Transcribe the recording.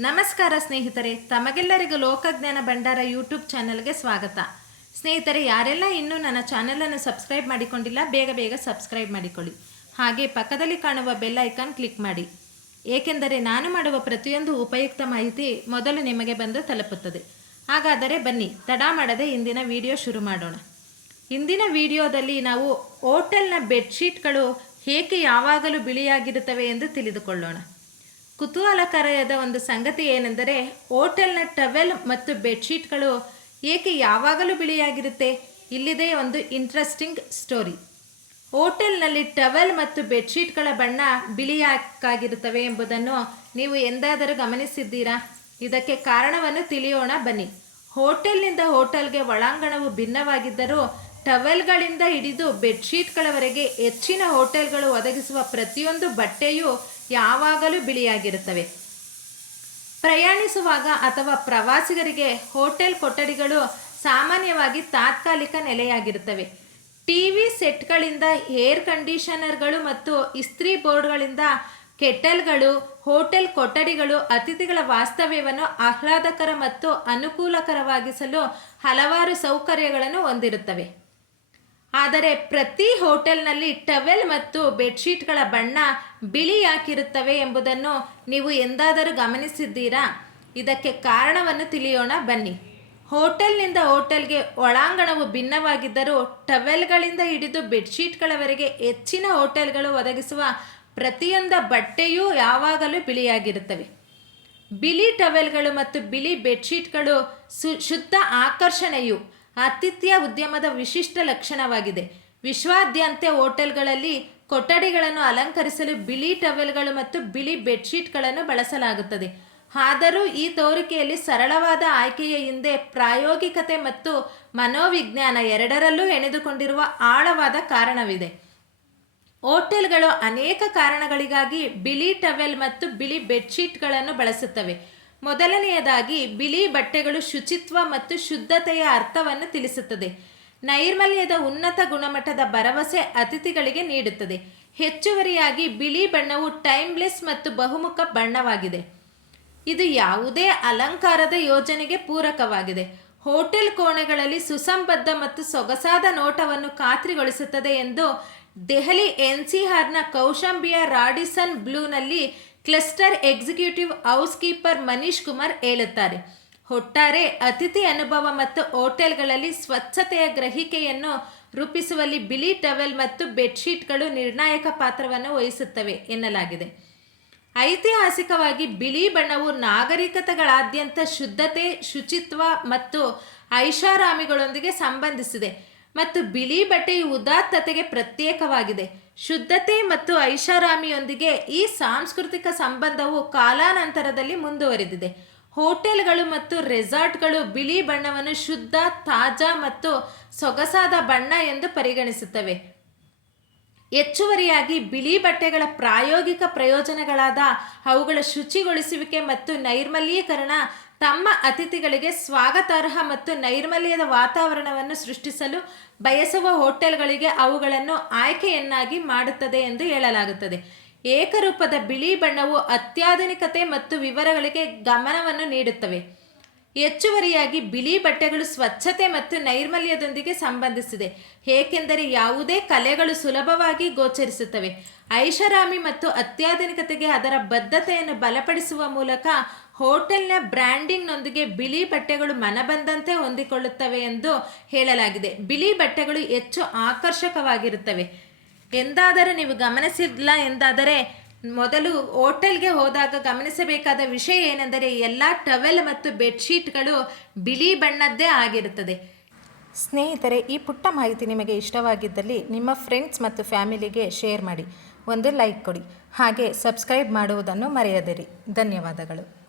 ನಮಸ್ಕಾರ ಸ್ನೇಹಿತರೆ, ತಮಗೆಲ್ಲರಿಗೂ ಲೋಕಜ್ಞಾನ ಭಂಡಾರ ಯೂಟ್ಯೂಬ್ ಚಾನೆಲ್ಗೆ ಸ್ವಾಗತ. ಸ್ನೇಹಿತರೆ, ಯಾರೆಲ್ಲ ಇನ್ನೂ ನನ್ನ ಚಾನಲನ್ನು ಸಬ್ಸ್ಕ್ರೈಬ್ ಮಾಡಿಕೊಂಡಿಲ್ಲ, ಬೇಗ ಬೇಗ ಸಬ್ಸ್ಕ್ರೈಬ್ ಮಾಡಿಕೊಳ್ಳಿ. ಹಾಗೆ ಪಕ್ಕದಲ್ಲಿ ಕಾಣುವ ಬೆಲ್ ಐಕಾನ್ ಕ್ಲಿಕ್ ಮಾಡಿ. ಏಕೆಂದರೆ ನಾನು ಮಾಡುವ ಪ್ರತಿಯೊಂದು ಉಪಯುಕ್ತ ಮಾಹಿತಿ ಮೊದಲು ನಿಮಗೆ ಬಂದು ತಲುಪುತ್ತದೆ. ಹಾಗಾದರೆ ಬನ್ನಿ, ತಡ ಮಾಡದೆ ಇಂದಿನ ವಿಡಿಯೋ ಶುರು ಮಾಡೋಣ. ಇಂದಿನ ವಿಡಿಯೋದಲ್ಲಿ ನಾವು ಹೋಟೆಲ್ನ ಬೆಡ್ಶೀಟ್ಗಳು ಏಕೆ ಯಾವಾಗಲೂ ಬಿಳಿಯಾಗಿರುತ್ತವೆ ಎಂದು ತಿಳಿದುಕೊಳ್ಳೋಣ. ಕುತೂಹಲಕರದ ಒಂದು ಸಂಗತಿ ಏನೆಂದರೆ ಹೋಟೆಲ್ನ ಟವೆಲ್ ಮತ್ತು ಬೆಡ್ಶೀಟ್ಗಳು ಏಕೆ ಯಾವಾಗಲೂ ಬಿಳಿಯಾಗಿರುತ್ತೆ? ಇಲ್ಲಿದೆ ಒಂದು ಇಂಟ್ರೆಸ್ಟಿಂಗ್ ಸ್ಟೋರಿ. ಹೋಟೆಲ್ನಲ್ಲಿ ಟವೆಲ್ ಮತ್ತು ಬೆಡ್ಶೀಟ್ಗಳ ಬಣ್ಣ ಬಿಳಿಯಾಕಾಗಿರುತ್ತವೆ ಎಂಬುದನ್ನು ನೀವು ಎಂದಾದರೂ ಗಮನಿಸಿದ್ದೀರಾ? ಇದಕ್ಕೆ ಕಾರಣವನ್ನು ತಿಳಿಯೋಣ ಬನ್ನಿ. ಹೋಟೆಲ್ನಿಂದ ಹೋಟೆಲ್ಗೆ ಒಳಾಂಗಣವು ಭಿನ್ನವಾಗಿದ್ದರೂ ಟವೆಲ್ಗಳಿಂದ ಹಿಡಿದು ಬೆಡ್ಶೀಟ್ಗಳವರೆಗೆ ಹೆಚ್ಚಿನ ಹೋಟೆಲ್ಗಳು ಒದಗಿಸುವ ಪ್ರತಿಯೊಂದು ಬಟ್ಟೆಯೂ ಯಾವಾಗಲೂ ಬಿಳಿಯಾಗಿರುತ್ತವೆ. ಪ್ರಯಾಣಿಸುವಾಗ ಅಥವಾ ಪ್ರವಾಸಿಗರಿಗೆ ಹೋಟೆಲ್ ಕೊಠಡಿಗಳು ಸಾಮಾನ್ಯವಾಗಿ ತಾತ್ಕಾಲಿಕ ನೆಲೆಯಾಗಿರುತ್ತವೆ. ಟಿ ವಿ ಸೆಟ್ಗಳಿಂದ ಏರ್ ಕಂಡೀಷನರ್ಗಳು ಮತ್ತು ಇಸ್ತ್ರಿ ಬೋರ್ಡ್ಗಳಿಂದ ಕೆಟಲ್ಗಳು, ಹೋಟೆಲ್ ಕೊಠಡಿಗಳು ಅತಿಥಿಗಳ ವಾಸ್ತವ್ಯವನ್ನು ಆಹ್ಲಾದಕರ ಮತ್ತು ಅನುಕೂಲಕರವಾಗಿಸಲು ಹಲವಾರು ಸೌಕರ್ಯಗಳನ್ನು ಹೊಂದಿರುತ್ತವೆ. ಆದರೆ ಪ್ರತಿ ಹೋಟೆಲ್ನಲ್ಲಿ ಟವೆಲ್ ಮತ್ತು ಬೆಡ್ಶೀಟ್ಗಳ ಬಣ್ಣ ಬಿಳಿ ಯಾಕಿರುತ್ತವೆ ಎಂಬುದನ್ನು ನೀವು ಎಂದಾದರೂ ಗಮನಿಸಿದ್ದೀರಾ? ಇದಕ್ಕೆ ಕಾರಣವನ್ನು ತಿಳಿಯೋಣ, ಬನ್ನಿ. ಹೋಟೆಲ್ನಿಂದ ಹೋಟೆಲ್ಗೆ ಒಳಾಂಗಣವು ಭಿನ್ನವಾಗಿದ್ದರೂ ಟವೆಲ್ಗಳಿಂದ ಹಿಡಿದು ಬೆಡ್ಶೀಟ್ಗಳವರೆಗೆ ಹೆಚ್ಚಿನ ಹೋಟೆಲ್ಗಳು ಒದಗಿಸುವ ಪ್ರತಿಯೊಂದ ಬಟ್ಟೆಯೂ ಯಾವಾಗಲೂ ಬಿಳಿಯಾಗಿರುತ್ತವೆ. ಬಿಳಿ ಟವೆಲ್ಗಳು ಮತ್ತು ಬಿಳಿ ಬೆಡ್ಶೀಟ್ಗಳು ಸು, ಶುದ್ಧ ಆಕರ್ಷಣೆಯು ಆತಿಥ್ಯ ಉದ್ಯಮದ ವಿಶಿಷ್ಟ ಲಕ್ಷಣವಾಗಿದೆ. ವಿಶ್ವಾದ್ಯಂತ ಹೋಟೆಲ್ಗಳಲ್ಲಿ ಕೊಠಡಿಗಳನ್ನು ಅಲಂಕರಿಸಲು ಬಿಳಿ ಟವೆಲ್ಗಳು ಮತ್ತು ಬಿಳಿ ಬೆಡ್ಶೀಟ್ಗಳನ್ನು ಬಳಸಲಾಗುತ್ತದೆ. ಆದರೂ ಈ ತೋರಿಕೆಯಲ್ಲಿ ಸರಳವಾದ ಆಯ್ಕೆಯ ಹಿಂದೆ ಪ್ರಾಯೋಗಿಕತೆ ಮತ್ತು ಮನೋವಿಜ್ಞಾನ ಎರಡರಲ್ಲೂ ಎಣೆದುಕೊಂಡಿರುವ ಆಳವಾದ ಕಾರಣವಿದೆ. ಹೋಟೆಲ್ಗಳು ಅನೇಕ ಕಾರಣಗಳಿಗಾಗಿ ಬಿಳಿ ಟವೆಲ್ ಮತ್ತು ಬಿಳಿ ಬೆಡ್ಶೀಟ್ಗಳನ್ನು ಬಳಸುತ್ತವೆ. ಮೊದಲನೆಯದಾಗಿ ಬಿಳಿ ಬಟ್ಟೆಗಳು ಶುಚಿತ್ವ ಮತ್ತು ಶುದ್ಧತೆಯ ಅರ್ಥವನ್ನು ತಿಳಿಸುತ್ತದೆ. ನೈರ್ಮಲ್ಯದ ಉನ್ನತ ಗುಣಮಟ್ಟದ ಭರವಸೆ ಅತಿಥಿಗಳಿಗೆ ನೀಡುತ್ತದೆ. ಹೆಚ್ಚುವರಿಯಾಗಿ ಬಿಳಿ ಬಣ್ಣವು ಟೈಮ್ಲೆಸ್ ಮತ್ತು ಬಹುಮುಖ ಬಣ್ಣವಾಗಿದೆ. ಇದು ಯಾವುದೇ ಅಲಂಕಾರದ ಯೋಜನೆಗೆ ಪೂರಕವಾಗಿದೆ. ಹೋಟೆಲ್ ಕೋಣೆಗಳಲ್ಲಿ ಸುಸಂಬದ್ಧ ಮತ್ತು ಸೊಗಸಾದ ನೋಟವನ್ನು ಖಾತ್ರಿಗೊಳಿಸುತ್ತದೆ ಎಂದು ದೆಹಲಿ ಎನ್ಸಿಆರ್ನ ಕೌಶಂಬಿಯ Radisson ಬ್ಲೂನಲ್ಲಿ cluster executive housekeeper Manish Kumar ಹೇಳುತ್ತಾರೆ. ಒಟ್ಟಾರೆ ಅತಿಥಿ ಅನುಭವ ಮತ್ತು ಹೋಟೆಲ್ಗಳಲ್ಲಿ ಸ್ವಚ್ಛತೆಯ ಗ್ರಹಿಕೆಯನ್ನು ರೂಪಿಸುವಲ್ಲಿ ಬಿಳಿ ಟವೆಲ್ ಮತ್ತು ಬೆಡ್ಶೀಟ್ಗಳು ನಿರ್ಣಾಯಕ ಪಾತ್ರವನ್ನು ವಹಿಸುತ್ತವೆ, ಎನ್ನಲಾಗಿದೆ. ಐತಿಹಾಸಿಕವಾಗಿ ಬಿಳಿ ಬಣ್ಣವು ನಾಗರಿಕತೆಗಳಾದ್ಯಂತ ಶುದ್ಧತೆ, ಶುಚಿತ್ವ ಮತ್ತು ಐಷಾರಾಮಿಗಳೊಂದಿಗೆ ಸಂಬಂಧಿಸಿದೆ. ಮತ್ತು ಬಿಳಿ ಬಟ್ಟೆಯು ಉದಾತ್ತತೆಗೆ ಪ್ರತ್ಯೇಕವಾಗಿದೆ. ಶುದ್ಧತೆ ಮತ್ತು ಐಷಾರಾಮಿಯೊಂದಿಗೆ ಈ ಸಾಂಸ್ಕೃತಿಕ ಸಂಬಂಧವು ಕಾಲಾನಂತರದಲ್ಲಿ ಮುಂದುವರೆದಿದೆ. ಹೋಟೆಲ್ಗಳು ಮತ್ತು ರೆಸಾರ್ಟ್ಗಳು ಬಿಳಿ ಬಣ್ಣವನ್ನು ಶುದ್ಧ, ತಾಜಾ ಮತ್ತು ಸೊಗಸಾದ ಬಣ್ಣ ಎಂದು ಪರಿಗಣಿಸುತ್ತವೆ. ಹೆಚ್ಚುವರಿಯಾಗಿ ಬಿಳಿ ಬಟ್ಟೆಗಳ ಪ್ರಾಯೋಗಿಕ ಪ್ರಯೋಜನಗಳಾದ ಅವುಗಳ ಶುಚಿಗೊಳಿಸುವಿಕೆ ಮತ್ತು ನೈರ್ಮಲ್ಯೀಕರಣ ತಮ್ಮ ಅತಿಥಿಗಳಿಗೆ ಸ್ವಾಗತಾರ್ಹ ಮತ್ತು ನೈರ್ಮಲ್ಯದ ವಾತಾವರಣವನ್ನು ಸೃಷ್ಟಿಸಲು ಬಯಸುವ ಹೋಟೆಲ್ಗಳಿಗೆ ಅವುಗಳನ್ನು ಆಯ್ಕೆಯನ್ನಾಗಿ ಮಾಡುತ್ತದೆ ಎಂದು ಹೇಳಲಾಗುತ್ತದೆ. ಏಕರೂಪದ ಬಿಳಿ ಬಣ್ಣವು ಅತ್ಯಾಧುನಿಕತೆ ಮತ್ತು ವಿವರಗಳಿಗೆ ಗಮನವನ್ನು ನೀಡುತ್ತವೆ. ಹೆಚ್ಚುವರಿಯಾಗಿ ಬಿಳಿ ಬಟ್ಟೆಗಳು ಸ್ವಚ್ಛತೆ ಮತ್ತು ನೈರ್ಮಲ್ಯದೊಂದಿಗೆ ಸಂಬಂಧಿಸಿದೆ. ಏಕೆಂದರೆ ಯಾವುದೇ ಕಲೆಗಳು ಸುಲಭವಾಗಿ ಗೋಚರಿಸುತ್ತವೆ. ಐಷಾರಾಮಿ ಮತ್ತು ಅತ್ಯಾಧುನಿಕತೆಗೆ ಅದರ ಬದ್ಧತೆಯನ್ನು ಬಲಪಡಿಸುವ ಮೂಲಕ ಹೋಟೆಲ್ನ ಬ್ರ್ಯಾಂಡಿಂಗ್ನೊಂದಿಗೆ ಬಿಳಿ ಬಟ್ಟೆಗಳು ಮನಬಂದಂತೆ ಹೊಂದಿಕೊಳ್ಳುತ್ತವೆ ಎಂದು ಹೇಳಲಾಗಿದೆ. ಬಿಳಿ ಬಟ್ಟೆಗಳು ಹೆಚ್ಚು ಆಕರ್ಷಕವಾಗಿರುತ್ತವೆ. ಎಂದಾದರೆ ನೀವು ಗಮನಿಸಿಲ್ಲ ಎಂದಾದರೆ ಮೊದಲು ಹೋಟೆಲ್ಗೆ ಹೋದಾಗ ಗಮನಿಸಬೇಕಾದ ವಿಷಯ ಏನೆಂದರೆ ಎಲ್ಲ ಟವೆಲ್ ಮತ್ತು ಬೆಡ್ಶೀಟ್ಗಳು ಬಿಳಿ ಬಣ್ಣದ್ದೇ ಆಗಿರುತ್ತದೆ. ಸ್ನೇಹಿತರೆ, ಈ ಪುಟ್ಟ ಮಾಹಿತಿ ನಿಮಗೆ ಇಷ್ಟವಾಗಿದ್ದಲ್ಲಿ ನಿಮ್ಮ ಫ್ರೆಂಡ್ಸ್ ಮತ್ತು ಫ್ಯಾಮಿಲಿಗೆ ಶೇರ್ ಮಾಡಿ. ಒಂದು ಲೈಕ್ ಕೊಡಿ. ಹಾಗೆ ಸಬ್ಸ್ಕ್ರೈಬ್ ಮಾಡುವುದನ್ನು ಮರೆಯದಿರಿ. ಧನ್ಯವಾದಗಳು.